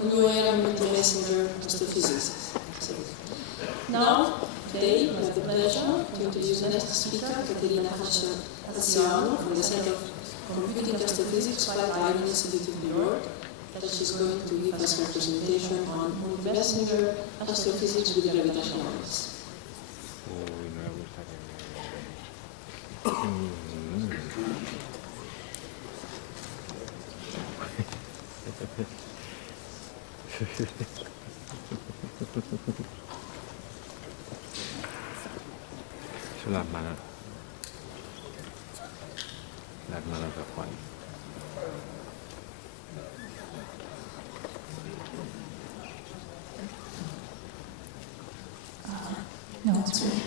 a new era in multimessenger astrophysics. So, now, today, we have the pleasure to introduce the next speaker, Katerina Chatziioannou from the Center of Computing Astrophysics, Flight Diving Institute of New York, that she's going to give us her presentation on Multimessenger astrophysics with gravitational waves. No, it's really.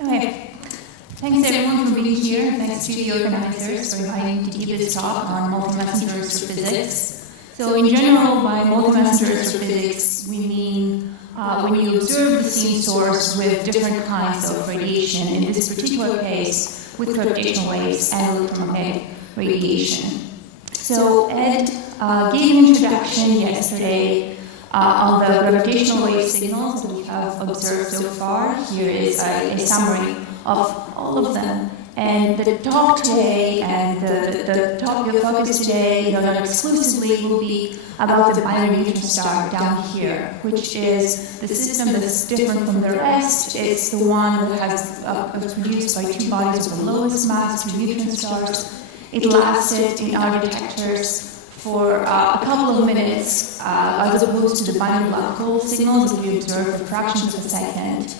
Okay. Thanks everyone for being here. Thanks to the organizers for inviting me to give this talk on multimessenger astrophysics. So in general, by multimessenger astrophysics, we mean when you observe the same source with different kinds of radiation, in this particular case, with gravitational waves and electromagnetic radiation. So Ed gave an introduction yesterday on the gravitational wave signals that we have observed so far. Here is a summary of all of them. And the talk today and the topic of focus today, not exclusively, will be about the binary neutron star down here, which is the system that's different from the rest. It's the one that was produced by two bodies of the lowest mass, two neutron stars. It lasted in our detectors for a couple of minutes, as opposed to the binary black hole signals that we observe for fractions of a second.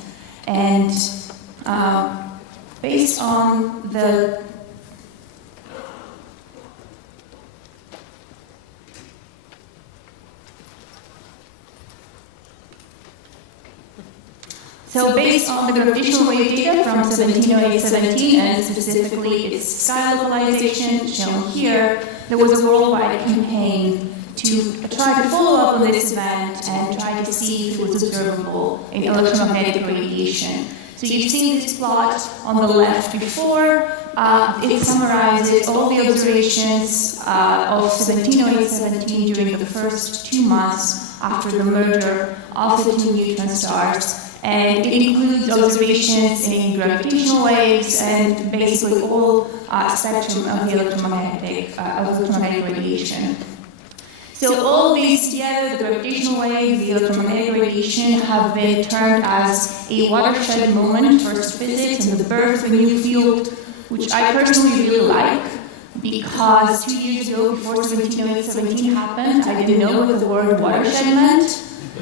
And based on the gravitational wave data from 1708-17, and specifically its sky localization shown here, there was a worldwide campaign to try to follow up on this event and try to see if it was observable in electromagnetic radiation. So you've seen this plot on the left before. It summarizes all the observations of 1708-17 during the first 2 months after the merger of the two neutron stars. And it includes observations in gravitational waves and basically all spectrum of the electromagnetic radiation. So all these together, the gravitational wave, the electromagnetic radiation, have been termed as a watershed moment for astrophysics and the birth of a new field, which I personally really like, because 2 years ago, before 1708-17 happened, I didn't know what the word watershed meant.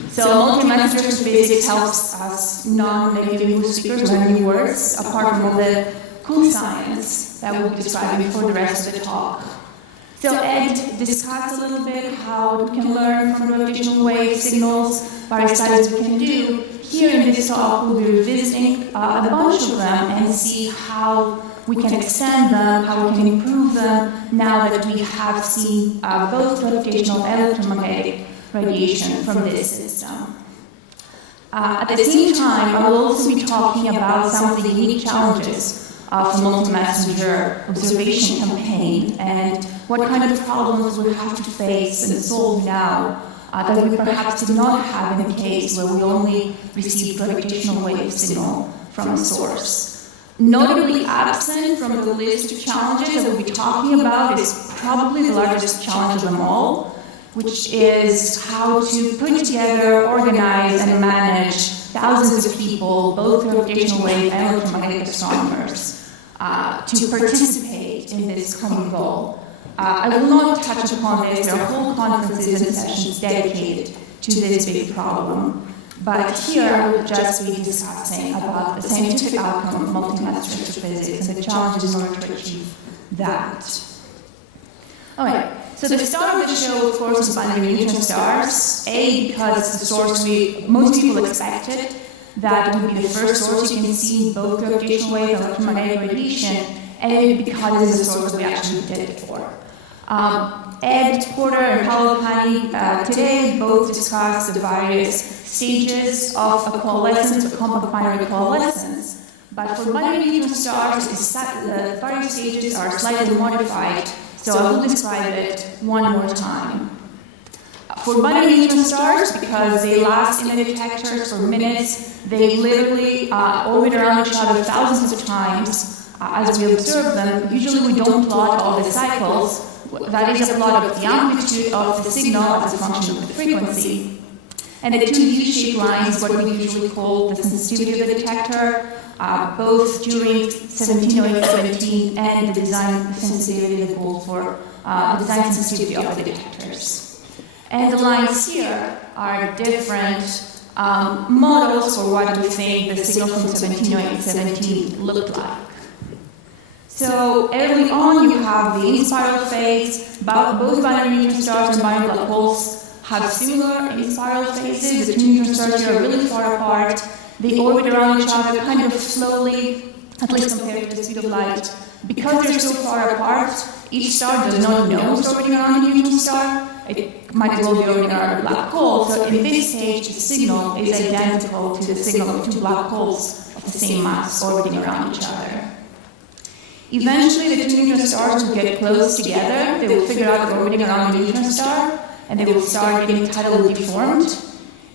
So multimessenger astrophysics helps us non-native English speakers learn new words, apart from all the cool science that we'll be describing for the rest of the talk. So Ed discussed a little bit how we can learn from gravitational wave signals, various studies we can do. Here in this talk, we'll be revisiting a bunch of them and see how we can extend them, how we can improve them, now that we have seen both gravitational and electromagnetic radiation from this system. At the same time, I will also be talking about some of the unique challenges of the multimessenger observation campaign and what kind of problems we have to face and solve now that we perhaps did not have in the case where we only received gravitational wave signal from a source. Notably absent from the list of challenges that we'll be talking about is probably the largest challenge of them all, which is how to put together, organize, and manage thousands of people, both gravitational wave and electromagnetic astronomers, to participate in this common goal. I will not touch upon this. There are whole conferences and sessions dedicated to this big problem. But here I will just be discussing about the scientific outcome of multimessenger astrophysics and the challenges in order to achieve that. All right. So the star of the show, of course, is binary neutron stars. A, because it's the source most people expected, that would be the first source you can see both gravitational wave and electromagnetic radiation, and because it is a source we actually did it for. Ed Porter and Paolo Pani today both discussed the various stages of a coalescence, a compact binary coalescence. But for binary neutron stars, the various stages are slightly modified, so I will describe it one more time. For binary neutron stars, because they last in the detectors for minutes, they literally orbit around each other thousands of times as we observe them. Usually we don't plot all the cycles. That is a plot of the amplitude of the signal as a function of the frequency. And the two U-shaped lines, what we usually call the sensitivity of the detector, both during 1708-17 and the design sensitivity, the goal for the design sensitivity of the detectors. And the lines here are different models for what we think the signal from 1708-17 looked like. So early on, you have the in-spiral phase. Both binary neutron stars and binary black holes have similar in-spiral phases. The two neutron stars here are really far apart. They orbit around each other kind of slowly, at least compared to the speed of light. Because they're so far apart, each star does not know it's orbiting around a neutron star. It might as well be orbiting around a black hole. So in this stage, the signal is identical to the signal of two black holes of the same mass orbiting around each other. Eventually, the two neutron stars will get close together. They will figure out they're orbiting around a neutron star, and they will start getting tidally deformed.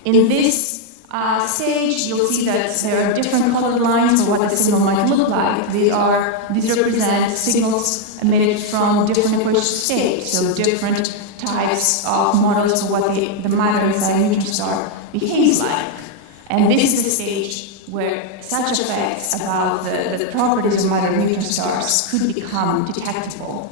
In this stage, you'll see that there are different colored lines for what the signal might look like. These represent signals emitted from different equation states, so different types of models of what the matter inside a neutron star behaves like. And this is the stage where such effects about the properties of matter neutron stars could become detectable.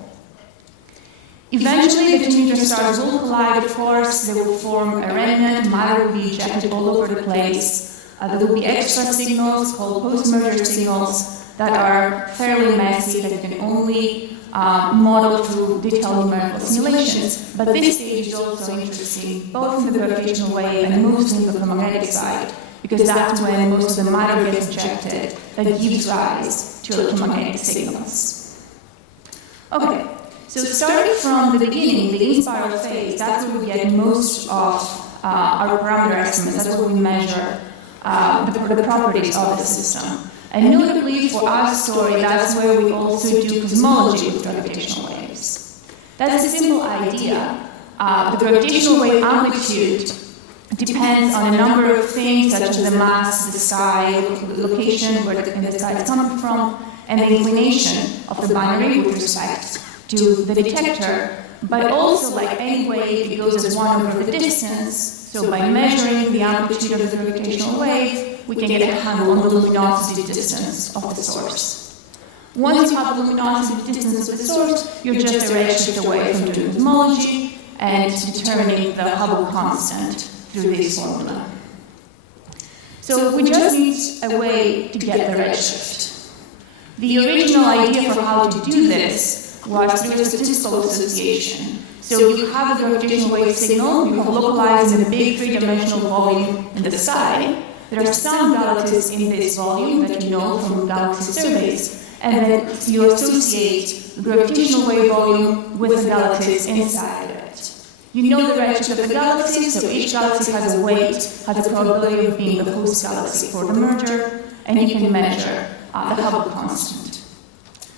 Eventually, the two neutron stars will collide, of course. They will form a remnant, matter will be ejected all over the place. There will be extra signals called post-merger signals that are fairly messy, that you can only model through detailed numerical simulations. But this stage is also interesting, both in the gravitational wave and mostly in the electromagnetic side, because that's when most of the matter gets ejected that gives rise to electromagnetic signals. Okay, so starting from the beginning, the in-spiral phase, that's where we get most of our parameter estimates. That's where we measure the properties of the system. And notably for our story, that's where we also do cosmology with gravitational waves. That's a simple idea. The gravitational wave amplitude depends on a number of things, such as the mass, the sky, the location where the sky is coming from, and the inclination of the binary with respect to the detector. But also, like any wave, it goes as 1 over the distance. So by measuring the amplitude of the gravitational wave, we can get a handle on the luminosity distance of the source. Once you have the luminosity distance of the source, you're just a redshift away from doing cosmology and determining the Hubble constant through this formula. So we just need a way to get the redshift. The original idea for how to do this was through a statistical association. So you have a gravitational wave signal, you have localized in a big three-dimensional volume in the sky. There are some galaxies in this volume that you know from galaxy surveys, and then you associate the gravitational wave volume with the galaxies inside of it. You know the redshift of the galaxies, so each galaxy has a weight, has a probability of being the host galaxy for the merger, and you can measure the Hubble constant.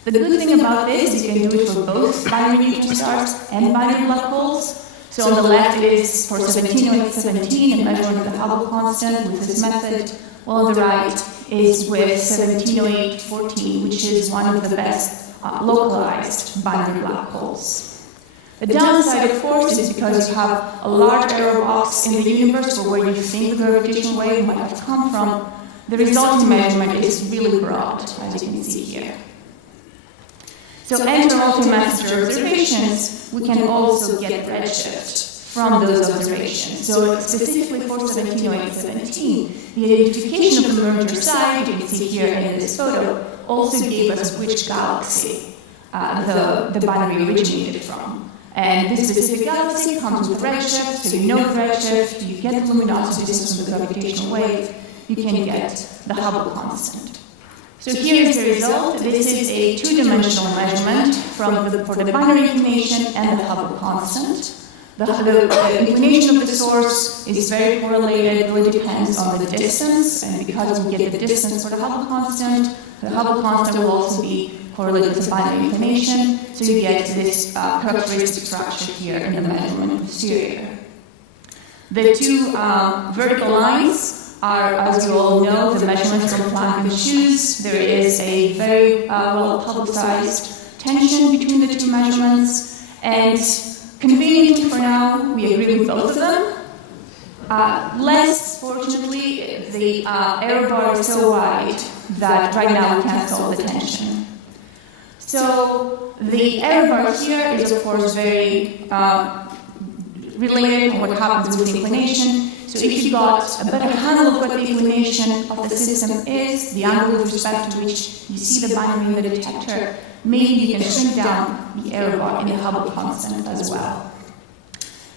The good thing about this is you can do it for both binary neutron stars and binary black holes. So on the left it is for 1708-17 and measuring the Hubble constant with this method, while on the right is with 1708-14, which is one of the best localized binary black holes. The downside, of course, is because you have a large error box in the universe for where you think the gravitational wave might have come from. The resulting measurement is really broad, as you can see here. So enter multi-messenger observations, we can also get redshift from those observations. So specifically for 1708-17, the identification of the merger site, you can see here in this photo, also gave us which galaxy the binary originated from. And this specific galaxy comes with redshift, so you know the redshift, you get the luminosity distance from the gravitational wave, you can get the Hubble constant. So here is the result. This is a two-dimensional measurement for the binary inclination and the Hubble constant. The inclination of the source is very correlated, it really depends on the distance, and because we get the distance for the Hubble constant will also be correlated with the binary inclination, so you get this characteristic structure here in the measurement posterior. The two vertical lines are, as you all know, the measurements from Planck and shoes. There is a very well-publicized tension between the two measurements, and conveniently for now, we agree with both of them. Less fortunately, the error bar is so wide that right now we can't solve the tension. So the error bar here is of course very related to what happens with the inclination. So if you got a better handle of what the inclination of the system is, the angle with respect to which you see the binary in the detector, maybe you can shrink down the error bar in the Hubble constant as well.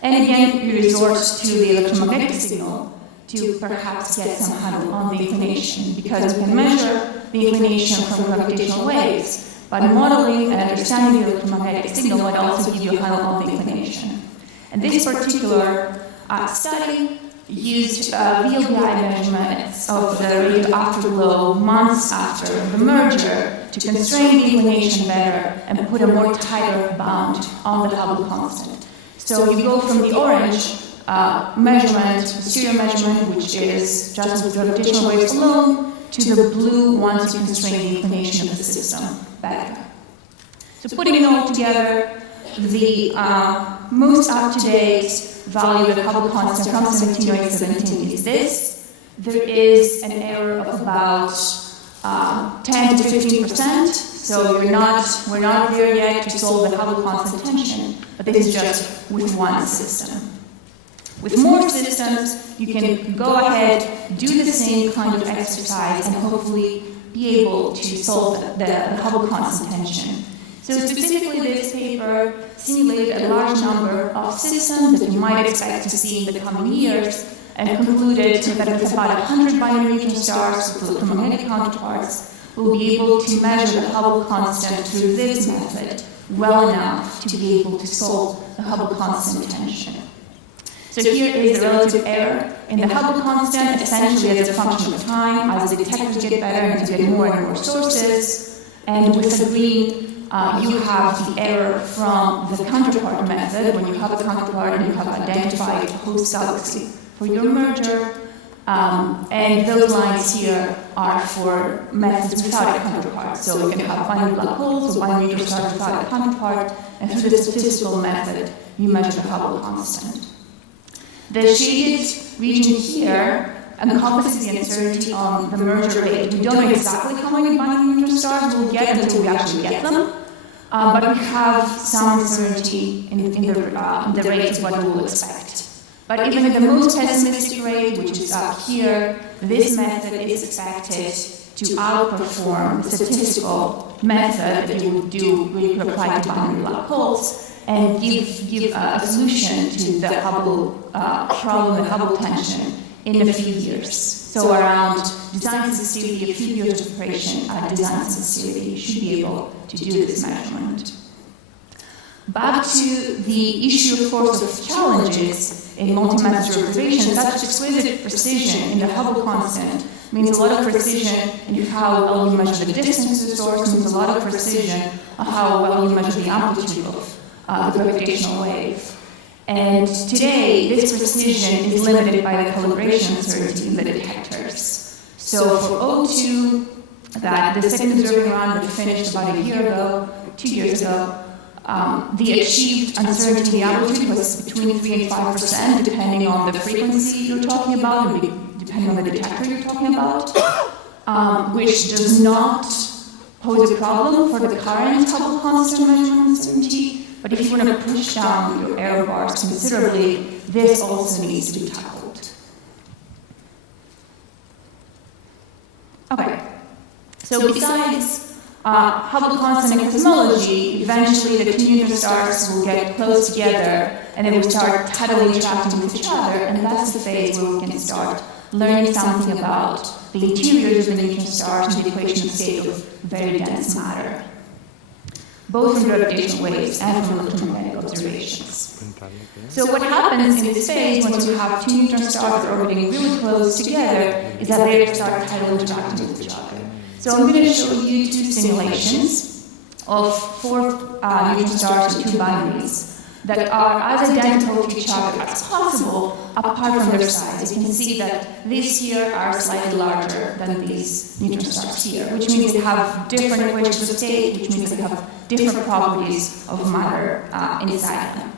And again, you resort to the electromagnetic signal to perhaps get some handle on the inclination, because we can measure the inclination from gravitational waves, but modeling and understanding the electromagnetic signal might also give you a handle on the inclination. And this particular study used VLBI measurements of the rate of afterglow months after the merger to constrain the inclination better and put a more tighter bound on the Hubble constant. So you go from the orange measurement, posterior measurement, which is just with gravitational waves alone, to the blue once you constrain the inclination of the system better. So putting it all together, the most up-to-date value of the Hubble constant from 1708-17 is this. There is an error of about 10 to 15%, so we're not there yet to solve the Hubble constant tension, but this is just with one system. With more systems, you can go ahead, do the same kind of exercise, and hopefully be able to solve the Hubble constant tension. So specifically, this paper simulated a large number of systems that you might expect to see in the coming years, and concluded that with about 100 binary neutron stars with electromagnetic counterparts, we'll be able to measure the Hubble constant through this method well enough to be able to solve the Hubble constant tension. So here is the relative error in the Hubble constant, essentially as a function of time, as the detectors get better and you get more and more sources. And with the green, you have the error from the counterpart method, when you have a counterpart and you have identified a host galaxy for your merger. And those lines here are for methods without a counterpart. So you can have binary black holes or binary neutron stars without a counterpart, and through the statistical method, you measure the Hubble constant. The shaded region here encompasses the uncertainty on the merger rate. We don't know exactly how many binary neutron stars we'll get until we actually get them, but we have some uncertainty in the rate of what we will expect. But even at the most pessimistic rate, which is up here, this method is expected to outperform the statistical method that you would do when you could apply to binary black holes and give a solution to the Hubble problem, the Hubble tension, in a few years. So around design sensitivity, a few years of operation at design sensitivity, you should be able to do this measurement. Back to the issue, of course, of challenges in multi-messenger observation. Such exquisite precision in the Hubble constant means a lot of precision in how well you measure the distance to the source, means a lot of precision on how well you measure the amplitude of the gravitational wave. And today, this precision is limited by the calibration uncertainty in the detectors. So for O2, that the second observing run that finished about a year ago, 2 years ago, the achieved uncertainty in the amplitude was between 3 and 5%, depending on the frequency you're talking about, and depending on the detector you're talking about, which does not pose a problem for the current Hubble constant measurement uncertainty. But if you want to push down your error bars considerably, this also needs to be tackled. Okay, so besides Hubble constant and cosmology, eventually the two neutron stars will get close together and they will start tidally interacting with each other, and that's the phase where we can start learning something about the interiors of the neutron stars and the equation of state of very dense matter, both from gravitational waves and from electromagnetic observations. So what happens in this phase, once you have two neutron stars orbiting really close together, is that they start tidal interacting with each other. So I'm going to show you two simulations of four neutron stars and two binaries that are as identical to each other as possible, apart from their size. You can see that these here are slightly larger than these neutron stars here, which means they have different equations of state, which means they have different properties of matter inside them.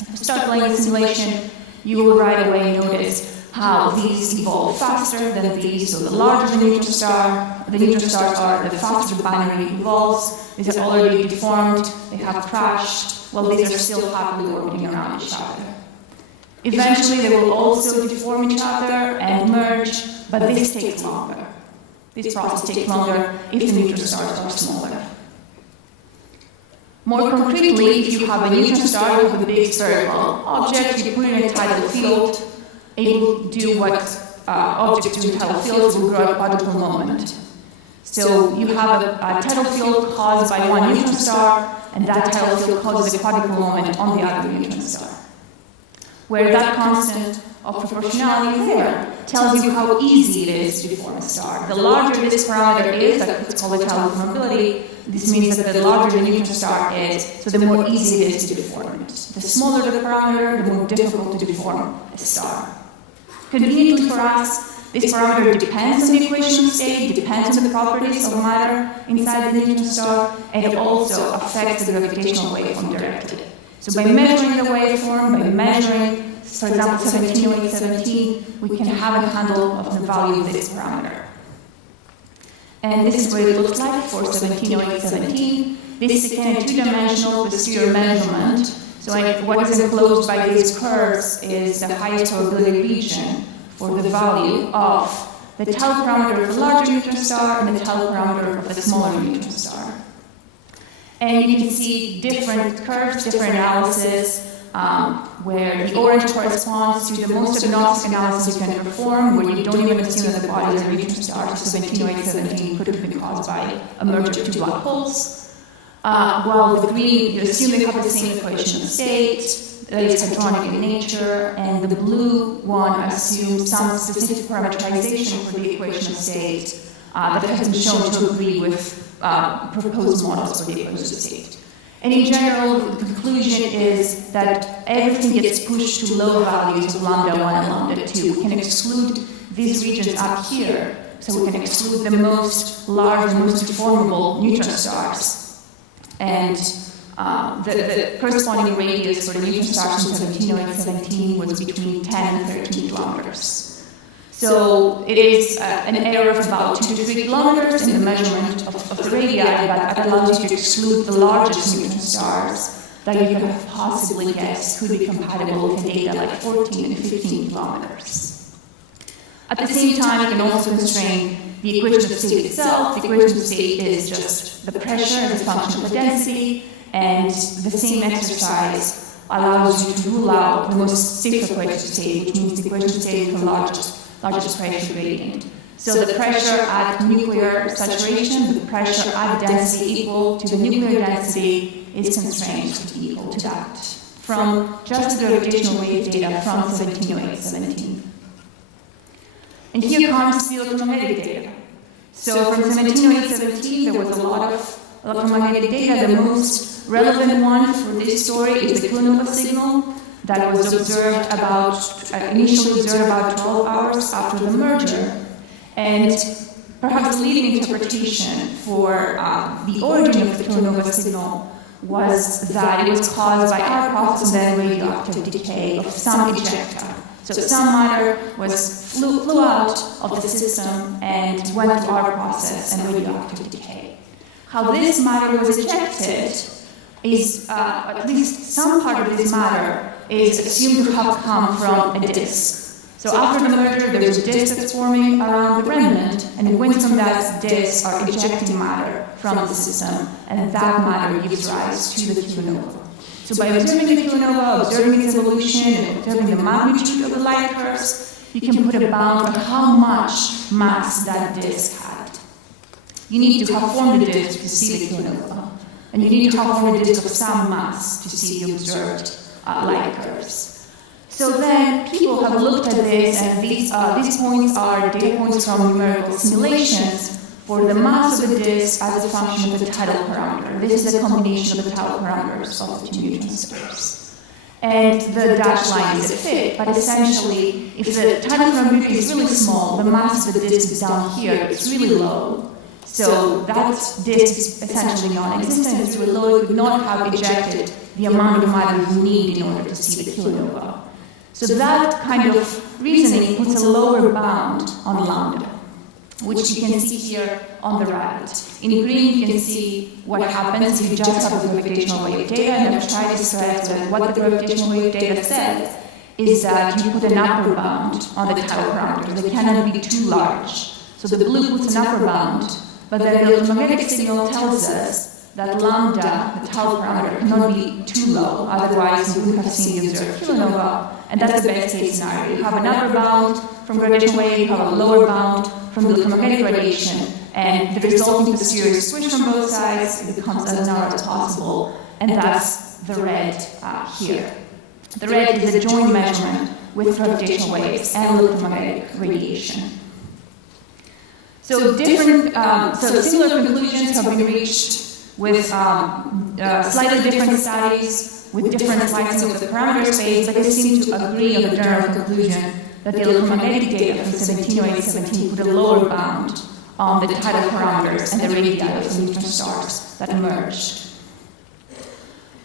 If we start playing the simulation, you will right away notice how these evolve faster than these. So the larger the neutron stars are, the faster the binary evolves. These are already deformed, they have crashed, while these are still happily orbiting around each other. Eventually they will also deform each other and merge, but this takes longer. This process takes longer if the neutron stars are smaller. More concretely, if you have a neutron star with a big spherical object, you put it in a tidal field, it will do what objects do in tidal fields, will grow a quadrupole moment. So you have a tidal field caused by one neutron star, and that tidal field causes a quadrupole moment on the other neutron star. Where that constant of proportionality there tells you how easy it is to deform a star. The larger this parameter is, that's called the tidal deformability, this means that the larger the neutron star is, so the more easy it is to deform it. The smaller the parameter, the more difficult to deform a star. Conveniently for us, this parameter depends on the equation of state, depends on the properties of matter inside the neutron star, and it also affects the gravitational waveform directly. So by measuring the waveform, by measuring, for example, 170817, we can have a handle of the value of this parameter. And this is what it looks like for 170817. This is again a two-dimensional posterior measurement. So what is enclosed by these curves is the highest probability region for the value of the tau parameter of the larger neutron star and the tau parameter of the smaller neutron star. And you can see different curves, different analysis, where the orange corresponds to the most agnostic analysis you can perform, where you don't even assume that the bodies are neutron stars. 170817 could have been caused by a merger of two black holes. While the green, you assume they have the same equation of state, that is hadronic in nature, and the blue one assumes some specific parameterization for the equation of state that has been shown to agree with proposed models for the equation of state. And in general, the conclusion is that everything gets pushed to low values of lambda 1 and lambda 2. We can exclude these regions up here, so we can exclude the most large and most deformable neutron stars. And the corresponding radius for the neutron stars in 170817 was between 10 and 13 kilometers. So it is an error of about 2 to 3 kilometers in the measurement of the radii, but that allows you to exclude the largest neutron stars that you could have possibly guessed could be compatible with data like 14 and 15 kilometers. At the same time, you can also constrain the equation of state itself. The equation of state is just the pressure as a function of the density, and the same exercise allows you to rule out the most safe equation of state, which means the equation of state with the largest pressure gradient. So the pressure at nuclear saturation, the pressure at density equal to the nuclear density is constrained to be equal to that from just the gravitational wave data from 170817. And here comes the electromagnetic data. So from 170817, there was a lot of electromagnetic data. The most relevant one for this story is the kilonova signal that was initially observed about 12 hours after the merger. And perhaps the leading interpretation for the origin of the kilonova signal was that it was caused by our process and then radioactive decay of some ejecta. So some matter flew out of the system and went to our process and radioactive decay. How this matter was ejected is, at least some part of this matter is assumed to have come from a disk. So after the merger, there's a disk that's forming around the remnant, and winds from that disk are ejecting matter from the system, and that matter gives rise to the kilonova. So by observing the kilonova, observing its evolution, and observing the magnitude of the light curves, you can put a bound on how much mass that disk had. You need to have formed the disk to see the kilonova, and you need to have formed the disk of some mass to see the observed light curves. So then people have looked at this, and these points are data points from numerical simulations for the mass of the disk as a function of the tidal parameter. This is a combination of the tidal parameters of the two neutron stars. And the dashed line is a fit, but essentially, if the tidal parameter is really small, the mass of the disk is down here, it's really low. So that disk is essentially non-existent, it's really low, it would not have ejected the amount of matter you need in order to see the kilonova. So that kind of reasoning puts a lower bound on lambda, which you can see here on the right. In green, you can see what happens if you just have the gravitational wave data, and I've tried to stress that what the gravitational wave data says is that you put an upper bound on the tidal parameter. They cannot be too large. So the blue puts an upper bound, but then the electromagnetic signal tells us that lambda, the tidal parameter, cannot be too low, otherwise you wouldn't have seen the observed kilonova, and that's the best case scenario. You have an upper bound from gravitational wave, you have a lower bound from the electromagnetic radiation, and the resulting posterior squish from both sides, it becomes as narrow as possible, and that's the red here. The red is a joint measurement with gravitational waves and electromagnetic radiation. So similar conclusions have been reached with slightly different studies, with different slicing of the parameter space, but they seem to agree on the general conclusion that the electromagnetic data from 1708-17 put a lower bound on the tidal parameters and the radii of the neutron stars that emerged.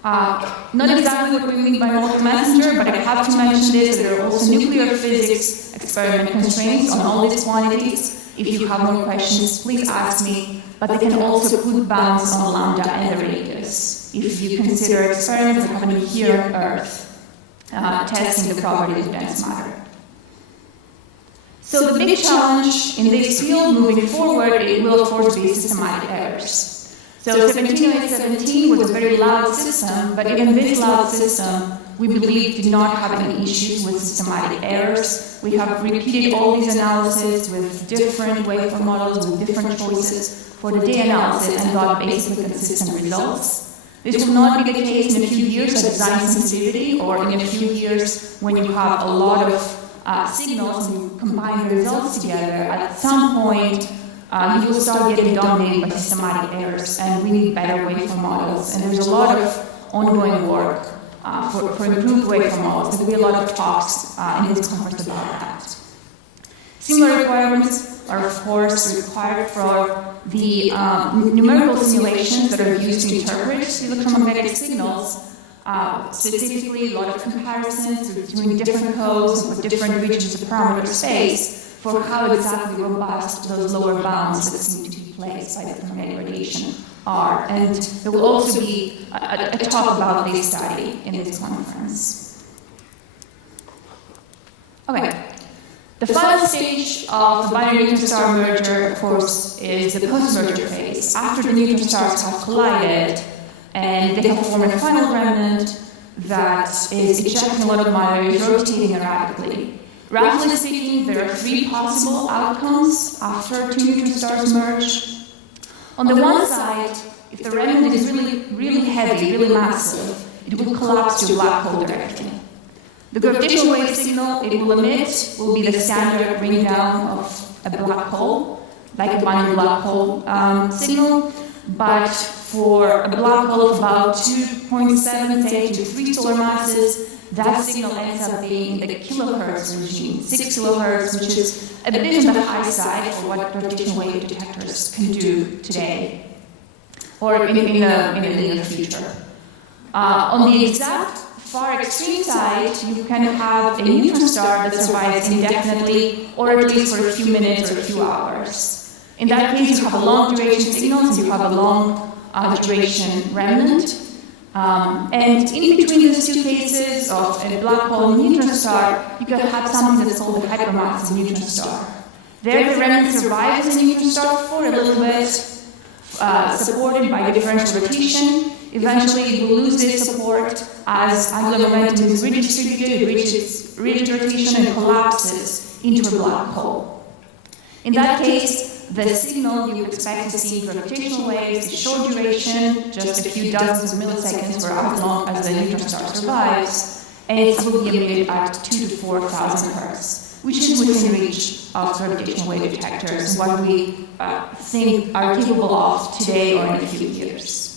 Not exactly what we mean by multimessenger, but I have to mention this, that there are also nuclear physics experiment constraints on all these quantities. If you have more questions, please ask me, but they can also put bounds on lambda and the radius. If you consider experiments that happen here on Earth, testing the properties of dense matter. So the big challenge in this field moving forward, it will of course be systematic errors. So 1708-17 was a very loud system, but even this loud system, we believe, did not have any issues with systematic errors. We have repeated all these analyses with different waveform models, with different choices for the day analysis, and got basically consistent results. This will not be the case in a few years of design sensitivity, or in a few years when you have a lot of signals and you combine the results together. At some point, you will start getting dominated by systematic errors, and we need better waveform models. And there's a lot of ongoing work for improved waveform models. There will be a lot of talks in this conference about that. Similar requirements are, of course, required for the numerical simulations that are used to interpret electromagnetic signals. Specifically, a lot of comparisons between different codes and for different regions of the parameter space for how exactly robust those lower bounds that seem to be placed by the electromagnetic radiation are. And there will also be a talk about this study in this conference. Okay. The final stage of the binary neutron-star merger, of course, is the post-merger phase. After the neutron stars have collided and they have formed a final remnant that is ejecting a lot of matter, is rotating rapidly. Roughly speaking, there are three possible outcomes after two neutron stars merge. On the one side, if the remnant is really heavy, really massive, it will collapse to a black hole directly. The gravitational wave signal it will emit will be the standard ring down of a black hole, like a binary black hole signal, but for a black hole of about 2.7, say, to 3 solar masses, that signal ends up being in the kilohertz regime, 6 kilohertz, which is a bit on the high side for what gravitational wave detectors can do today, or in the near future. On the exact far extreme side, you can have a neutron star that survives indefinitely, or at least for a few minutes or a few hours. In that case, you have a long duration signal, and you have a long duration remnant. And in between these two cases of a black hole and neutron star, you can have something that's called a hypermassive neutron star. There, the remnant survives as a neutron star for a little bit, supported by differential rotation. Eventually, it will lose this support as angular momentum is redistributed, it reaches rotation and collapses into a black hole. In that case, the signal you would expect to see in gravitational waves is short duration, just a few dozens of milliseconds for as long as the neutron star survives, and it will be emitted at 2,000 to 4,000 hertz, which is within reach of gravitational wave detectors, what we think are capable of today or in a few years.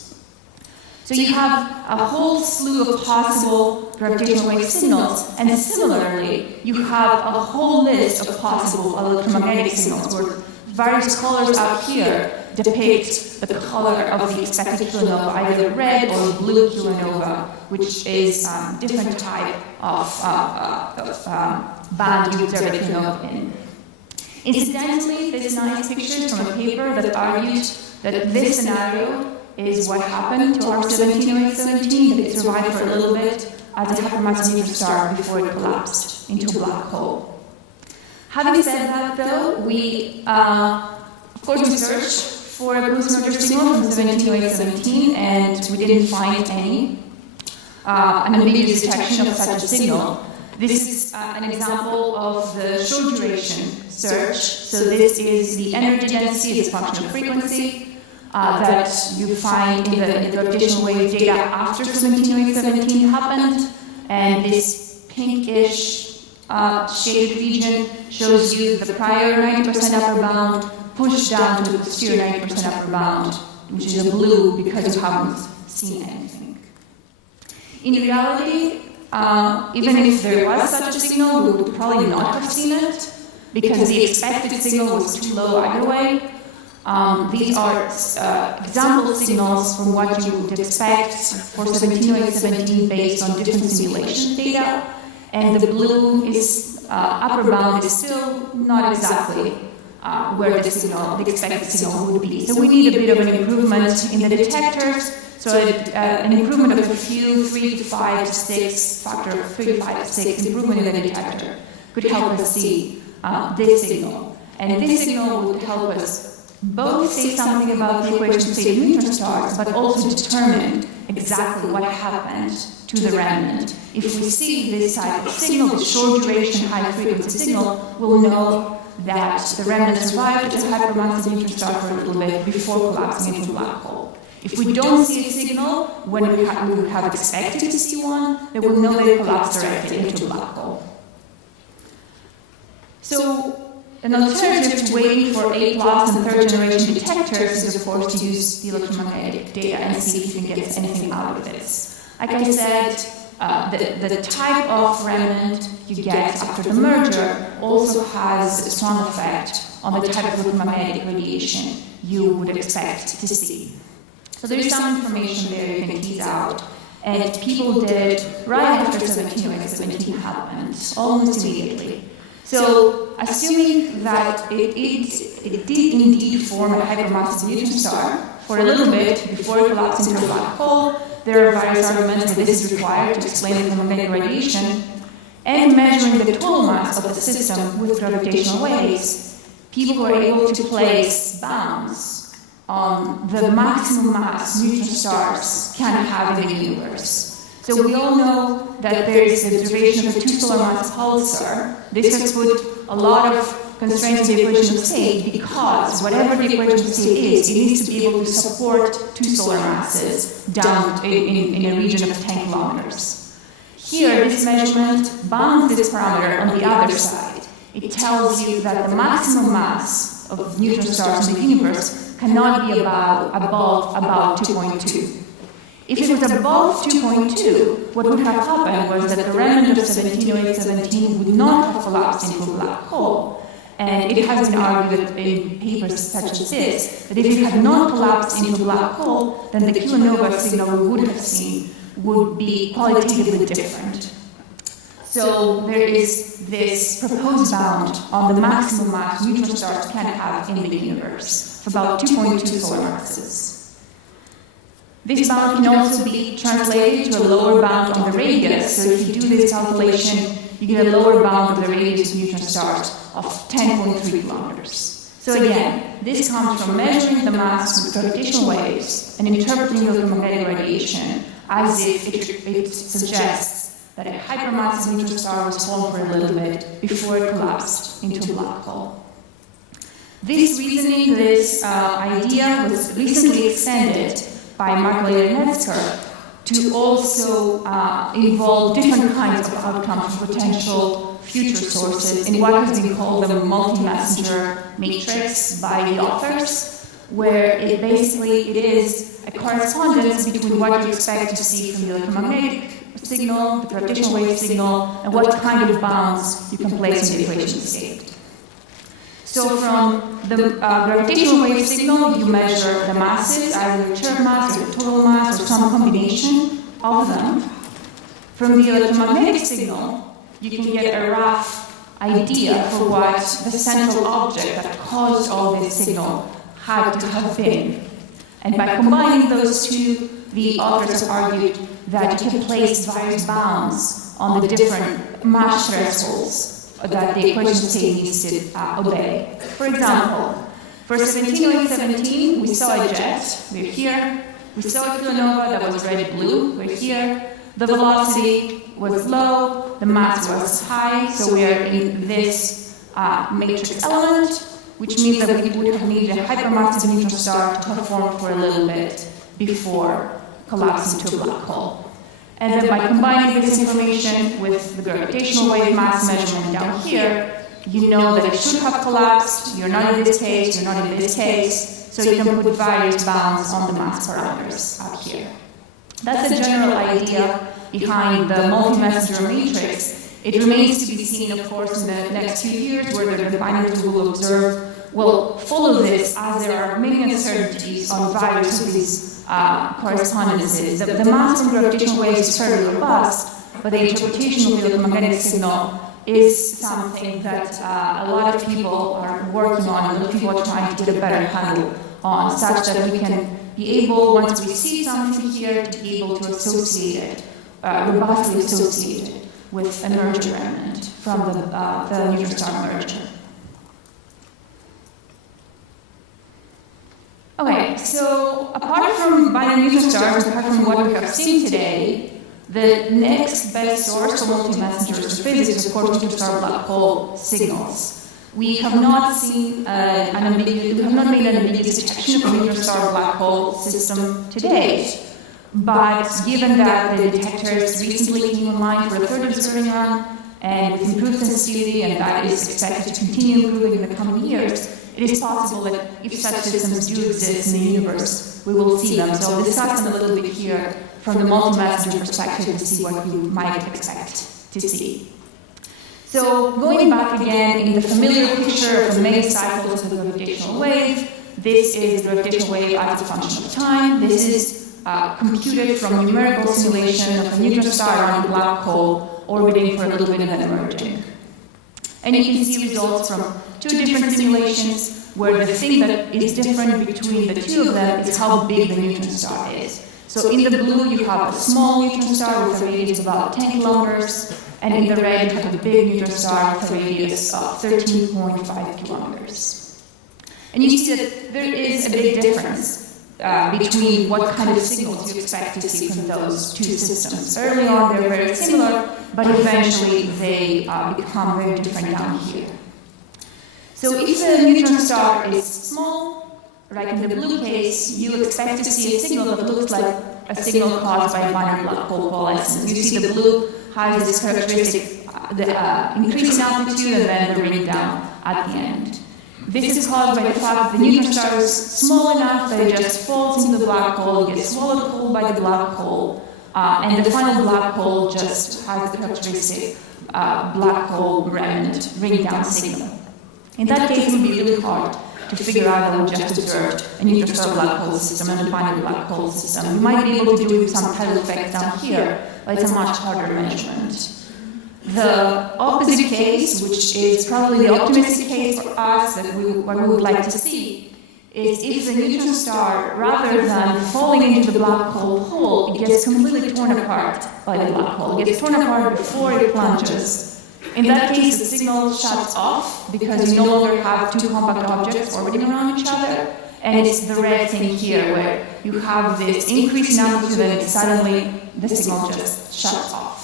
So you have a whole slew of possible gravitational wave signals, and similarly, you have a whole list of possible electromagnetic signals, where various colors out here depict the color of the expected kilonova, either red or blue kilonova, which is a different type of band you observe a kilonova in. Incidentally, this nice picture is from a paper that argued that this scenario is what happened to our 170817, that it survived for a little bit as a hypermassive neutron star before it collapsed into a black hole. Having said that, though, we, of course, we searched for a Bose-Merger signal from 170817, and we didn't find any unambiguous detection of such a signal. This is an example of the short duration search. So this is the energy density as a function of frequency that you find in the gravitational wave data after 170817 happened, and this pinkish shaded region shows you the prior 90% upper bound pushed down to the posterior 90% upper bound, which is a blue because you haven't seen anything. In reality, even if there was such a signal, we would probably not have seen it because the expected signal was too low either way. These are example signals from what you would expect for 170817 based on different simulation data, and the blue is upper bound is still not exactly where the expected signal would be. So we need a bit of an improvement in the detectors. So an improvement of a few 3 to 5 to 6 factor of 3 to 5 to 6 improvement in the detector could help us see this signal, and this signal would help us both say something about the equation state of neutron stars, but also determine exactly what happened to the remnant. If we see this type of signal, this short duration, high frequency signal, we'll know that the remnant survived as a hypermassive neutron star for a little bit before collapsing into a black hole. If we don't see a signal when we would have expected to see one, then we'll know that it collapsed directly into a black hole. So, an alternative to waiting for A+ and third generation detectors is, of course, to use the electromagnetic data and see if you can get anything out of this. Like I said, the type of remnant you get after the merger also has a strong effect on the type of electromagnetic radiation you would expect to see. So there is some information there you can tease out, and people did right after 170817 happened, almost immediately. So, assuming that it did indeed form a hypermassive neutron star for a little bit before it collapsed into a black hole, there are various arguments that this is required to explain electromagnetic radiation, and measuring the total mass of the system with gravitational waves, people were able to place bounds on the maximum mass neutron stars can have in the universe. So we all know that there is the observation of a 2 solar mass pulsar. This has put a lot of constraints on the equation of state because whatever the equation of state is, it needs to be able to support 2 solar masses down in a region of 10 kilometers. Here, this measurement bounds this parameter on the other side. It tells you that the maximum mass of neutron stars in the universe cannot be above about 2.2. If it was above 2.2, what would have happened was that the remnant of 170817 would not have collapsed into a black hole. And it has been argued in papers such as this, that if it had not collapsed into a black hole, then the kilonova signal we would have seen would be qualitatively different. So there is this proposed bound on the maximum mass neutron stars can have in the universe, for about 2.2 solar masses. This bound can also be translated to a lower bound on the radius. So if you do this calculation, you get a lower bound of the radius of neutron stars of 10.3 kilometers. So again, this comes from measuring the mass with gravitational waves and interpreting electromagnetic radiation as if it suggests that a hypermassive neutron star was formed for a little bit before it collapsed into a black hole. This reasoning, this idea was recently extended by Mark-Leonard Metzger to also involve different kinds of outcomes for potential future sources in what has been called the multi-messenger matrix by the authors, where it is a correspondence between what you expect to see from the electromagnetic signal, the gravitational wave signal, and what kind of bounds you can place in the equation state. So from the gravitational wave signal, you measure the masses, either the Chern mass or the total mass or some combination of them. From the electromagnetic signal, you can get a rough idea for what the central object that caused all this signal had to have been. And by combining those two, the authors have argued that you can place various bounds on the different mass thresholds that the equation state needs to obey. For example, for 17817, we saw a jet, we're here. We saw a kilonova that was red-blue, we're here. The velocity was low, the mass was high, so we are in this matrix element, which means that we would have needed a hypermassive neutron star to have formed for a little bit before collapsing into a black hole. And then by combining this information with the gravitational wave mass measurement down here, you know that it should have collapsed. You're not in this case, you're not in this case, so you can put various bounds on the mass parameters up here. That's the general idea behind the multi-messenger matrix. It remains to be seen, of course, in the next few years, where the refiners will observe will follow this, as there are many uncertainties on various of these correspondences. The mass and gravitational waves is fairly robust, but the interpretation of the electromagnetic signal is something that a lot of people are working on, and a lot of people are trying to get a better handle on, such that we can be able, once we see something here, to be able to associate it, robustly associate it with a merger remnant from the neutron star merger. Okay, so apart from binary neutron stars, apart from what we have seen today, the next best source for multi-messenger astrophysics is, of course, neutron star black hole signals. We have not seen we have not made an ambiguous detection of a neutron star black hole system to date. But given that the detectors recently came online for a third observing run, and with improved sensitivity, and that is expected to continue improving in the coming years, it is possible that if such systems do exist in the universe, we will see them. So I'll discuss them a little bit here from the multi-messenger perspective to see what you might expect to see. So going back again in the familiar picture of the many cycles of the gravitational wave, this is the gravitational wave as a function of time. This is computed from numerical simulation of a neutron star around a black hole orbiting for a little bit and then emerging. And you can see results from two different simulations where the thing that is different between the two of them is how big the neutron star is. So in the blue you have a small neutron star with a radius of about 10 kilometers, and in the red you have a big neutron star with a radius of 13.5 kilometers. And you see that there is a big difference between what kind of signals you expect to see from those two systems. Early on they're very similar, but eventually they become very different down here. So if the neutron star is small, like in the blue case, you expect to see a signal that looks like a signal caused by a binary black hole coalescence. You see the blue has this characteristic, the increase in altitude and then the ring down at the end. This is caused by the fact that the neutron star is small enough that it just falls into the black hole, gets swallowed whole by the black hole, and the final black hole just has the characteristic black hole remnant ring down signal. In that case, it would be really hard to figure out that we just observed a neutron star black hole system and a binary black hole system. You might be able to do some tidal effects down here, but it's a much harder measurement. The opposite case, which is probably the optimistic case for us, what we would like to see, is if the neutron star, rather than falling into the black hole, it gets completely torn apart by the black hole. It gets torn apart before it plunges. In that case, the signal shuts off because you no longer have two compact objects orbiting around each other, and it's the red thing here where you have this increase in altitude and suddenly the signal just shuts off.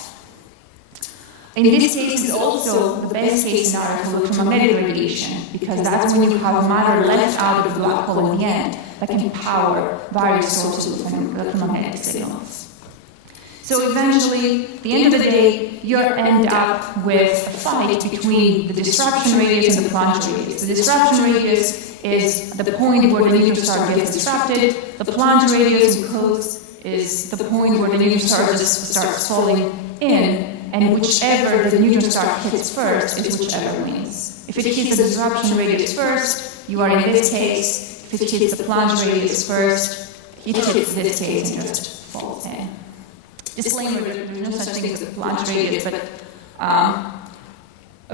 In this case, it's also the best case scenario for electromagnetic radiation, because that's when you have matter left out of the black hole in the end that can power various sources of electromagnetic signals. So eventually, at the end of the day, you end up with a fight between the disruption radius and the plunge radius. The disruption radius is the point where the neutron star gets disrupted. The plunge radius in quotes is the point where the neutron star just starts falling in, and whichever the neutron star hits first is whichever wins. If it hits the disruption radius first, you are in this case. If it hits the plunge radius first, it hits this case and just falls in. Disclaimer, there's no such thing as a plunge radius, but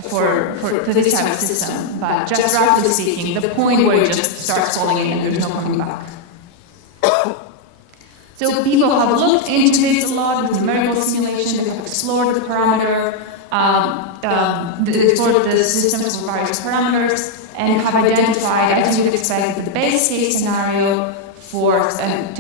for this type of system. But just roughly speaking, the point where it just starts falling in and there's no coming back. So people have looked into this a lot with numerical simulation. They have explored the parameter, explored the systems for various parameters, and have identified, as you would expect, that the best case scenario for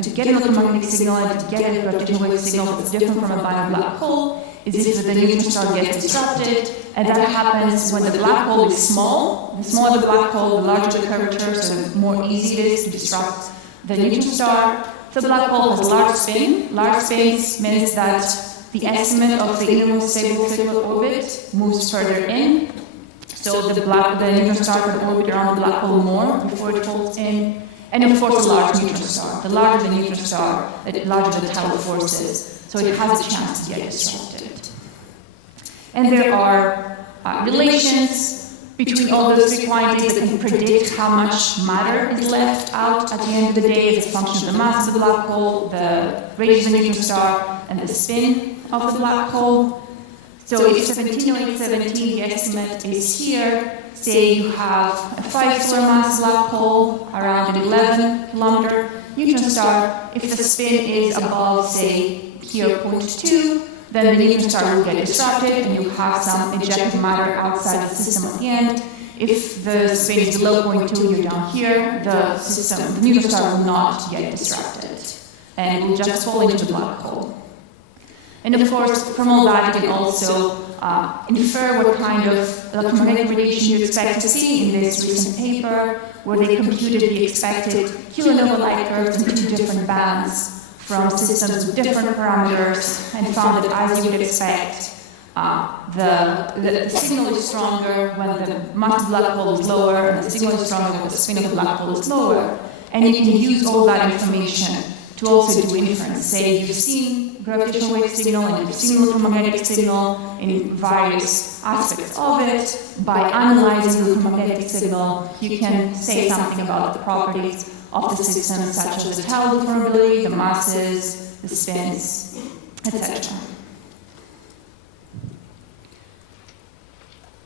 to get an electromagnetic signal and to get a gravitational wave signal that's different from a binary black hole is if the neutron star gets disrupted, and that happens when the black hole is small. The smaller the black hole, the larger the curvature, so the more easy it is to disrupt the neutron star. The black hole has a large spin. Large spins means that the estimate of the innermost stable circular orbit moves further in. So the neutron star could orbit around the black hole more before it falls in. And of course, the large neutron star. The larger the neutron star, the larger the tidal force is. So it has a chance to get disrupted. And there are relations between all those three quantities that can predict how much matter is left out at the end of the day as a function of the mass of the black hole, the radius of the neutron star, and the spin of the black hole. So if 170817, the estimate is here, say you have a 5 solar mass black hole around an 11 kilometer neutron star. If the spin is above, say, here 0.2, then the neutron star will get disrupted and you have some ejected matter outside the system at the end. If the spin is below 0.2, you're down here, the neutron star will not get disrupted and it will just fall into the black hole. And of course, from all that, you can also infer what kind of electromagnetic radiation you expect to see in this recent paper, where they computed the expected kilonova light curves in 2 different bands from systems with different parameters, and found that, as you would expect, the signal is stronger when the mass of the black hole is lower, and the signal is stronger when the spin of the black hole is lower. And you can use all that information to also do inference. Say you've seen gravitational wave signal and you've seen electromagnetic signal in various aspects of it. By analyzing the electromagnetic signal, you can say something about the properties of the system, such as the tidal deformability, the masses, the spins, etc.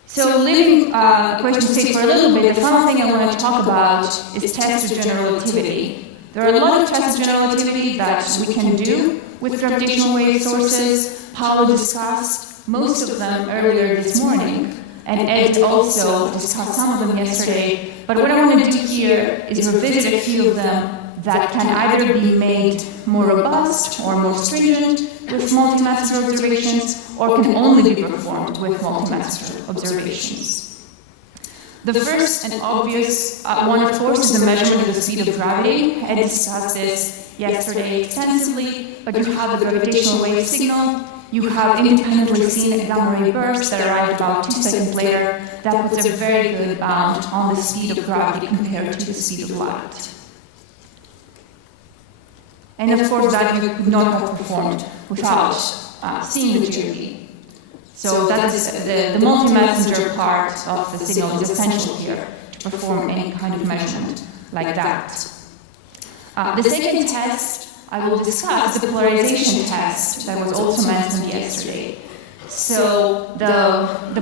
So leaving question state for a little bit, the final thing I want to talk about is tests of general relativity. There are a lot of tests of general relativity that we can do with gravitational wave sources. Paolo discussed most of them earlier this morning, and Ed also discussed some of them yesterday. But what I want to do here is revisit a few of them that can either be made more robust or more stringent with multi-messenger observations, or can only be performed with multi-messenger observations. The first and obvious one, of course, is the measurement of the speed of gravity. Ed discussed this yesterday extensively, but you have the gravitational wave signal. You have independently seen a gamma ray burst that arrived about 2 seconds later. That puts a very good bound on the speed of gravity compared to the speed of light. And of course, that you could not have performed without seeing the GRD. So that is the multi-messenger part of the signal is essential here to perform any kind of measurement like that. The second test I will discuss is the polarization test that was also mentioned yesterday. So the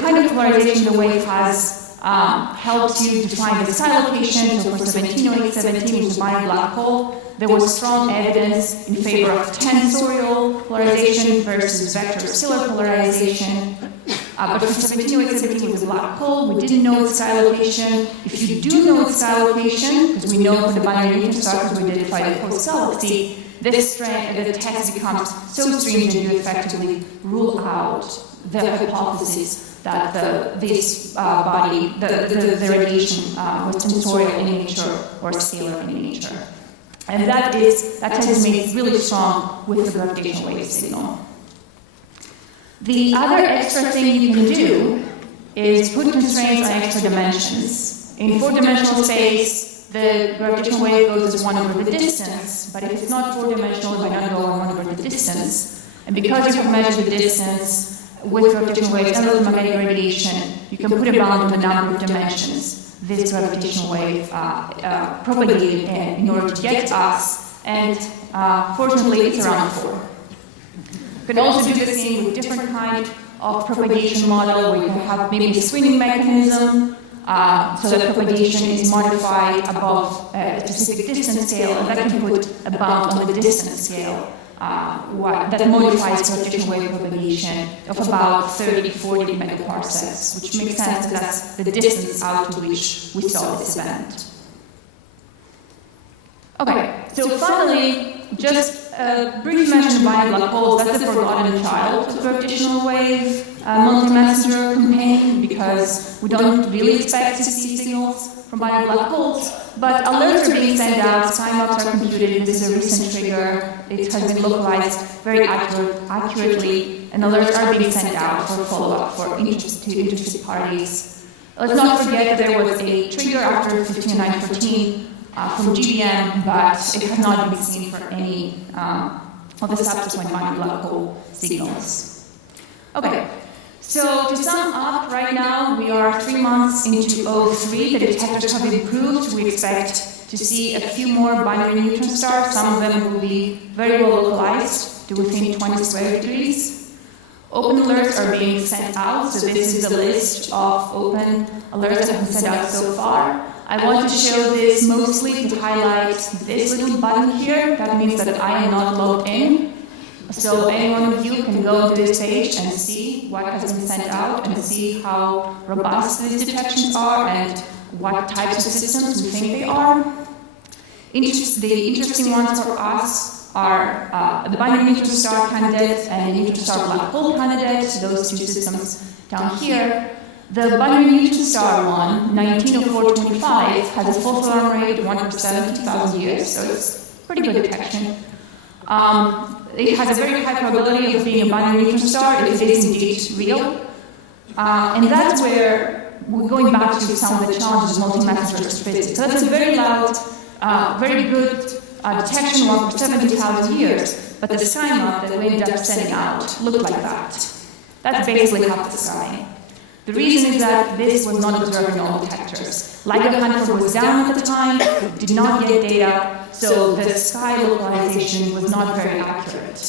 kind of polarization the wave has helped you define the psi location. So for 170817, which is a binary black hole, there was strong evidence in favor of tensorial polarization versus vector scalar polarization. But for 170817, it was a black hole. We didn't know its psi location. If you do know its psi location, because we know for the binary neutron star, because we identified the post-galaxy, the test becomes so stringent you effectively rule out the hypothesis that this body, the radiation was tensorial in nature or scalar in nature. And that tends to make it really strong with the gravitational wave signal. The other extra thing you can do is put constraints on extra dimensions. In 4-dimensional space, the gravitational wave goes as 1 over the distance, but if it's not 4-dimensional, it might not go 1 over the distance. And because you can measure the distance with gravitational waves and electromagnetic radiation, you can put it bound to a number of dimensions this gravitational wave propagated in order to get to us, and fortunately it's around 4. You can also do the same with different kind of propagation model where you can have maybe a screening mechanism so that propagation is modified above a specific distance scale, and that can put a bound on the distance scale that modifies gravitational wave propagation of about 30 to 40 megaparsecs, which makes sense because that's the distance out to which we saw this event. Okay, so finally, just a brief mention of binary black holes. That's the forgotten child of gravitational wave multi-messenger campaign, because we don't really expect to see signals from binary black holes, but alerts are being sent out, time maps are computed. This is a recent trigger. It has been localized very accurately, and alerts are being sent out for follow-up for interested parties. Let's not forget that there was a trigger after 15914 from GBM, but it has not been seen for any of the subsequent binary black hole signals. Okay, so to sum up, right now we are 3 months into O3. The detectors have improved. We expect to see a few more binary neutron stars. Some of them will be very well localized to within 20 square degrees. Open alerts are being sent out, so this is the list of open alerts that have been sent out so far. I want to show this mostly to highlight this little button here. That means that I am not logged in. So any one of you can go to this page and see what has been sent out and see how robust these detections are and what types of systems we think they are. The interesting ones for us are the binary neutron star candidate and the neutron star black hole candidate, those two systems down here. The binary neutron star one, 190425, has a false alarm rate of 1 per 70,000 years, so it's pretty good detection. It has a very high probability of being a binary neutron star if it is indeed real. And that's where we're going back to some of the challenges of multi-messenger astrophysics. So that's a very loud, very good detection, 1 per 70,000 years, but the sky map that we ended up sending out looked like that. That's basically half the sky. The reason is that this was not observed in all detectors. LIGO Hanford was down at the time, did not get data, so the sky localization was not very accurate.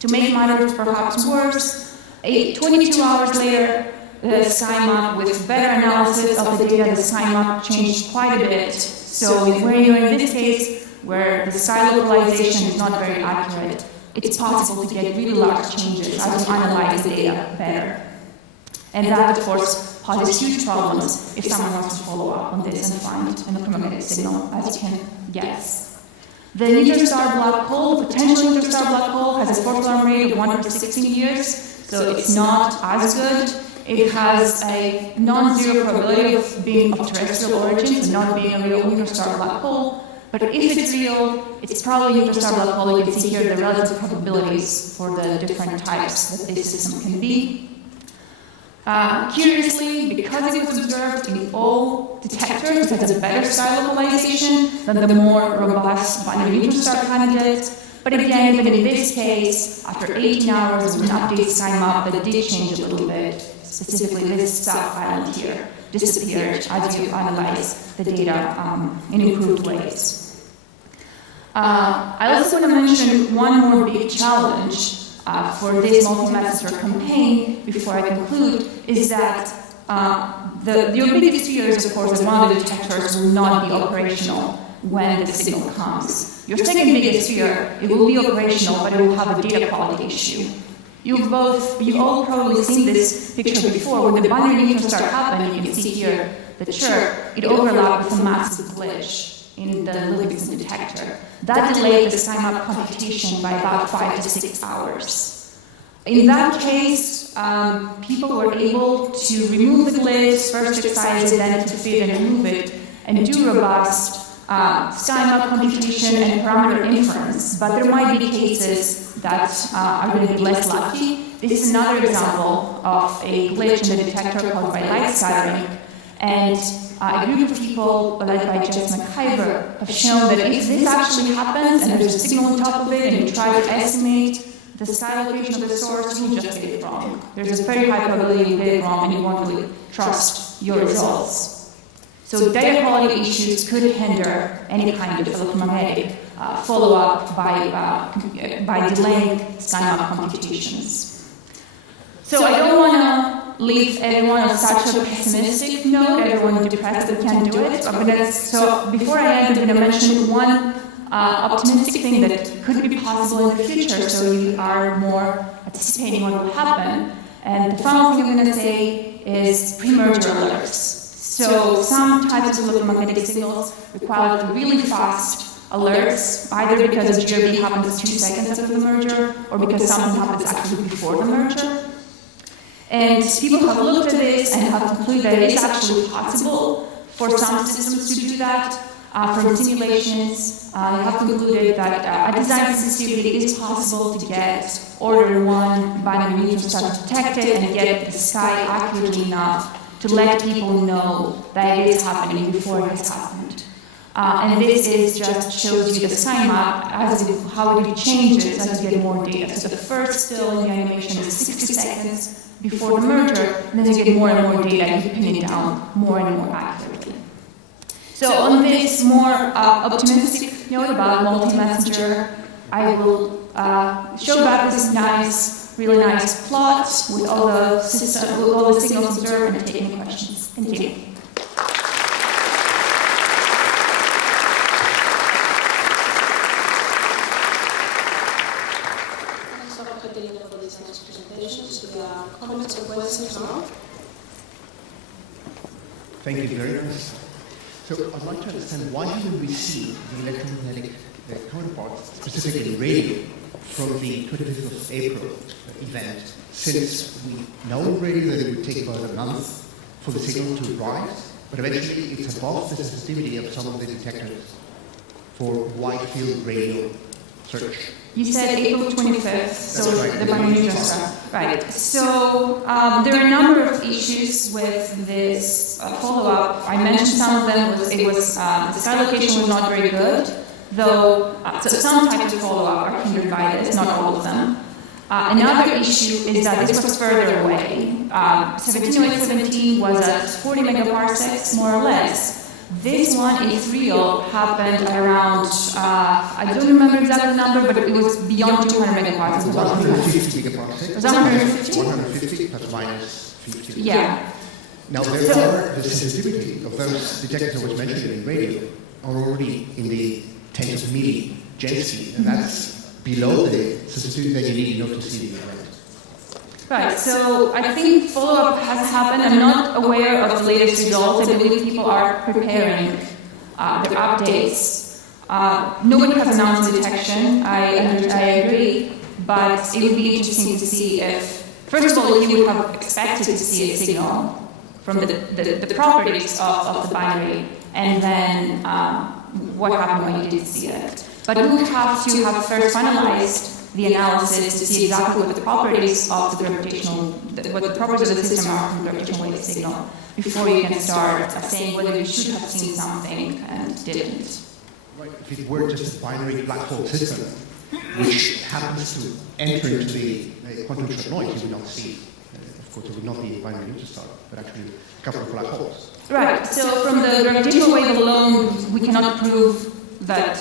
To make matters perhaps worse, 22 hours later, the sky map with better analysis of the data, the sky map changed quite a bit. So where you're in this case, where the sky localization is not very accurate, it's possible to get really large changes as you analyze the data better. And that, of course, poses huge problems if someone wants to follow up on this and find an electromagnetic signal, as you can guess. The neutron star black hole, the potential neutron star black hole, has a false alarm rate of 1 per 16 years, so it's not as good. It has a non-zero probability of being of terrestrial origin, so not being a real neutron star black hole. But if it's real, it's probably a neutron star black hole. You can see here the relative probabilities for the different types that this system can be. Curiously, because it was observed in all detectors, it has a better sky localization than the more robust binary neutron star candidate. But again, even in this case, after 18 hours of an updated sky map that did change a little bit, specifically this south island here disappeared as you analyze the data in improved ways. I also want to mention one more big challenge for this multi-messenger campaign, before I conclude, is that your biggest fear is, of course, that one of the detectors will not be operational when the signal comes. Your second biggest fear, it will be operational, but it will have a data quality issue. You've all probably seen this picture before. When the binary neutron star happened, you can see here the chirp, it overlapped with a massive glitch in the Livingston detector. That delayed the sky map computation by about 5 to 6 hours. In that case, people were able to remove the glaze, first excise it, then to fit and remove it, and do robust sky map computation and parameter inference. But there might be cases that are going to be less lucky. This is another example of a glitch in the detector caused by light scattering. And a group of people led by Jess McIver have shown that if this actually happens and there's a signal on top of it and you try to estimate the sky location of the source, you'll just get it wrong. There's a very high probability you get it wrong and you won't really trust your results. So data quality issues could hinder any kind of electromagnetic follow-up by delaying sky map computations. So I don't want to leave everyone on such a pessimistic note, everyone depressed that can't do it. So before I end, I'm going to mention one optimistic thing that could be possible in the future, so you are more anticipating what will happen. And the final thing I'm going to say is pre-merger alerts. So some types of electromagnetic signals require really fast alerts, either because a GRB happens 2 seconds after the merger, or because something happens actually before the merger. And people have looked at this and have concluded that it is actually possible for some systems to do that. From simulations, they have concluded that a design sensitivity is possible to get order 1 binary neutron star detected and get the sky accurately enough to let people know that it is happening before it has happened. And this is just shows you the sky map how it changes as you get more data. So the first still in the animation is 60 seconds before the merger, and then you get more and more data, you pin it down more and more accurately. So on this more optimistic note about Multimessenger, I will show back this really nice plot with all the signals observed and take any questions. Thank you. Thanks a lot, Katerina, for this nice presentation. So there are comments or questions now? Thank you very much. So I'd like to understand, why haven't we seen the electromagnetic counterparts, specifically radio, from the 25th of April event, since we know already that it would take about a month for the signal to rise, but eventually it's above the sensitivity of some of the detectors for wide field radio search. You said April 25th, so right, the binary neutron star. Right. So there are a number of issues with this follow-up. I mentioned some of them. The sky location was not very good, though so some types of follow-up are hindered by this, not all of them. Another issue is that this was further away. 17017 was at 40 megaparsecs, more or less. This one, if real, happened at around, I don't remember exactly the number, but it was beyond 200 megaparsecs. It was 150 megaparsecs. Was 150? 150 plus minus 50. Yeah. Now, the sensitivity of those detectors I was mentioning in radio are already in the tens of milli Gen-C, and that's below the sensitivity that you need in order to see the event. Right, so I think follow-up has happened. I'm not aware of the latest results. I believe people are preparing their updates. Nobody has announced detection, I agree, but it would be interesting to see if, first of all, if you would have expected to see a signal from the properties of the binary, and then what happened when you did see it. But we would have to have first finalized the analysis to see exactly what the properties of the gravitational, what the properties of the system are from the gravitational wave signal before you can start saying whether you should have seen something and didn't. Right. If it were just a binary black hole system, which happens to enter into the quantum shot noise, you would not see. Of course, it would not be a binary neutron star, but actually a couple of black holes. Right. So from the gravitational wave alone, we cannot prove that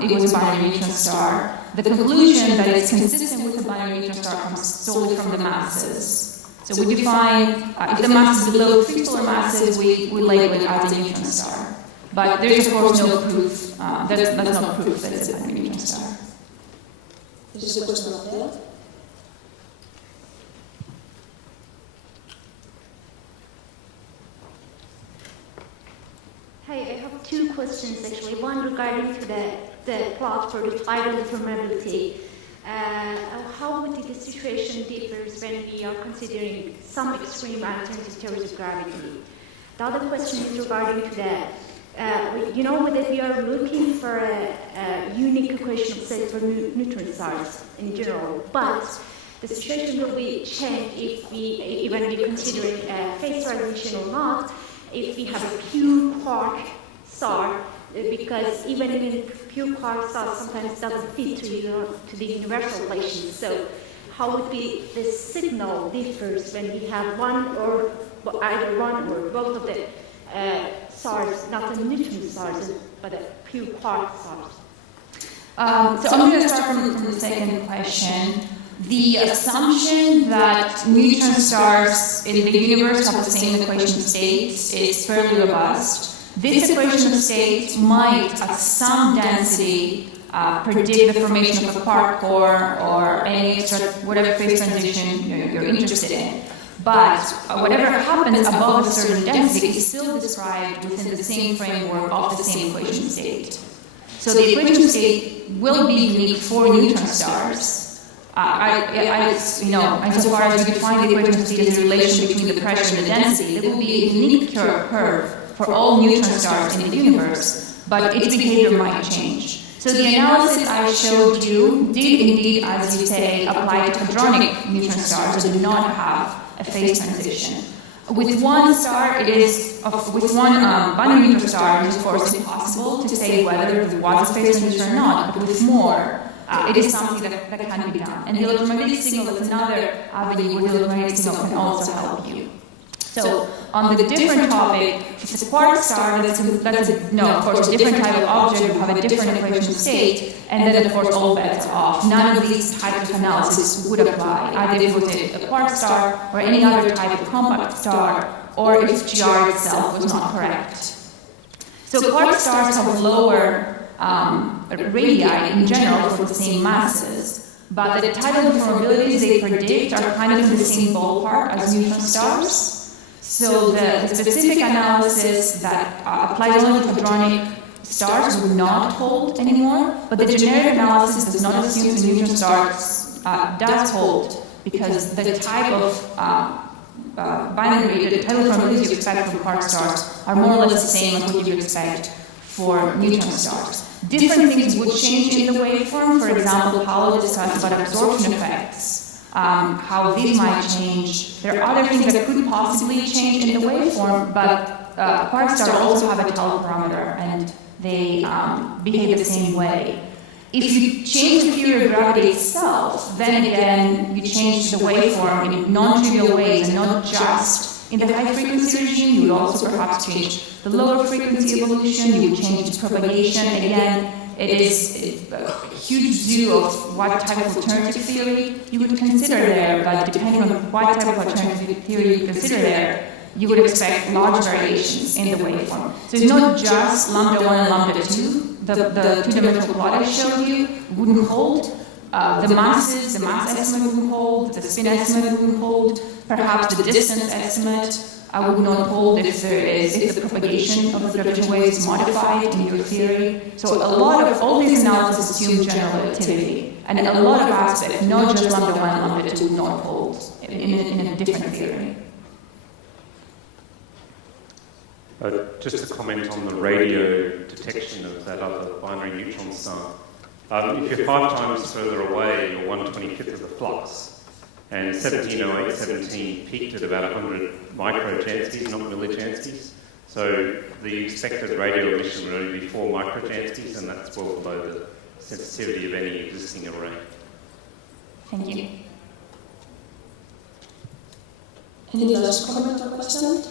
it was a binary neutron star. The conclusion that it's consistent with a binary neutron star comes solely from the masses. So we define, if the mass is below 3 solar masses, we label it as a neutron star. But there's of course no proof, that's not proof that it's a binary neutron star. This is a question up there. Hi, I have 2 questions actually. One regarding to the plot for the spiral deformability. how would the situation differs when we are considering some extreme alternative theories of gravity? The other question is regarding to that. You know that we are looking for a unique equation of state for neutron stars in general, but the situation will be changed if we, when we consider phase transition or not, if we have a pure quark star, because even in pure quark stars sometimes doesn't fit to the universal equation. So how would be the signal differs when we have one or either one or both of the stars, not the neutron stars, but the pure quark stars? So I'm going to start from the second question. The assumption that neutron stars in the universe have the same equation of state is fairly robust. This equation of state might, at some density, predict the formation of a quark core or any extra, whatever phase transition you're interested in. But whatever happens above a certain density is still described within the same framework of the same equation of state. So the equation of state will be unique for neutron stars. Insofar as we define the equation of state as a relation between the pressure and the density, there will be a unique curve for all neutron stars in the universe, but its behavior might change. So the analysis I showed you did indeed, as you say, apply to hadronic neutron stars that do not have a phase transition. With one star, with one binary neutron star, it is of course impossible to say whether there was a phase transition or not, but with more, it is something that can be done. And the electromagnetic signal is another avenue where the electromagnetic signal can also help you. So, on the different topic, if it's a quark star, of course, a different type of object will have a different equation of state, and then, of course, all bets are off. None of these types of analysis would apply, either if it was a quark star or any other type of compact star, or if GR itself was not correct. So, quark stars have lower radii in general for the same masses, but the type of deformabilities they predict are kind of in the same ballpark as neutron stars. So the specific analysis that applies only to hadronic stars would not hold anymore, but the generic analysis does not assume the neutron stars does hold, because the type of binary, the type of deformabilities you expect from quark stars are more or less the same as what you expect for neutron stars. Different things would change in the waveform. For example, Paolo discussed about absorption effects. How these might change. There are other things that could possibly change in the waveform, but quark stars also have a tau parameter, and they behave the same way. If you change the theory of gravity itself, then again you change the waveform in non-trivial ways, and not just in the high-frequency regime. You would also perhaps change the lower frequency evolution. You would change the propagation. Again, it is a huge zoo of what type of alternative theory you would consider there, but depending on what type of alternative theory you consider there, you would expect large variations in the waveform. So it's not just lambda 1 and lambda 2. The two-dimensional plot I showed you wouldn't hold. The mass estimate wouldn't hold, the spin estimate wouldn't hold, perhaps the distance estimate would not hold if the propagation of the gravitational waves is modified in your theory. So all these analyses assume general relativity, and a lot of aspects, not just lambda 1 and lambda 2, would not hold in a different theory. Just to comment on the radio detection of that other binary neutron star. If you're 5 times further away, you're 1/25th of the flux. And 1708-17 peaked at about 100 microjanskis, not millijanskis. So the expected radio emission would only be 4 microjanskis, and that's well below the sensitivity of any existing array. Thank you. Any last comment or question?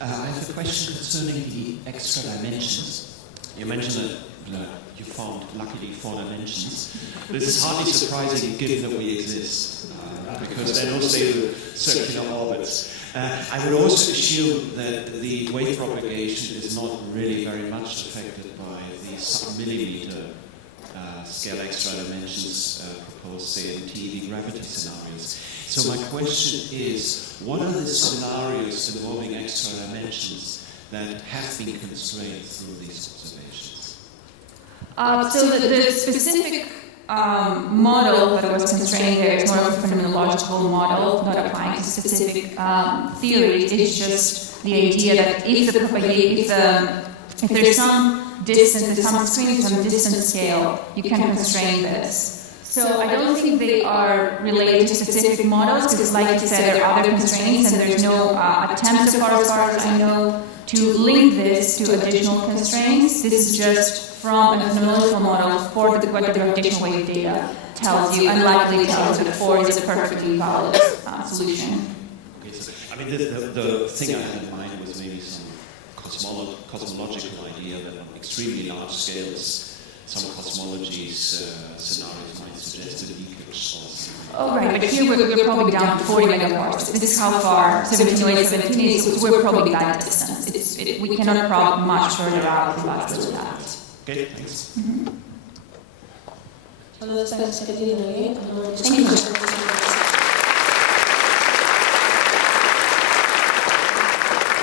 I have a question concerning the extra dimensions. You mentioned that you found, luckily, 4 dimensions. This is hardly surprising given that we exist, because they're no stable circular orbits. I would also assume that the wave propagation is not really very much affected by the sub-millimeter scale extra dimensions proposed, say, in TeV gravity scenarios. So my question is, what are the scenarios involving extra dimensions that have been constrained through these observations? So the specific model that was constrained there is more of a phenomenological model, not applying to specific theory. It's just the idea that if there's some distance, there's some constraints on distance scale, you can constrain this. So I don't think they are related to specific models, because like you said, there are other constraints, and there's no attempt so far as I know to link this to additional constraints. This is just from a phenomenological model for what the gravitational wave data tells you, and likely tells you that 4 is a perfectly valid solution. Okay, so, I mean, the thing I had in mind was maybe some cosmological idea that on extremely large scales, some cosmologies scenarios might suggest a leakage or something. Oh, right, but here we're probably down to 40 megaparsecs. This is how far 1708, is. We're probably that distance. We cannot probe much further out about that. Okay, thanks. Allora, thanks, Katerina, again. Thank you.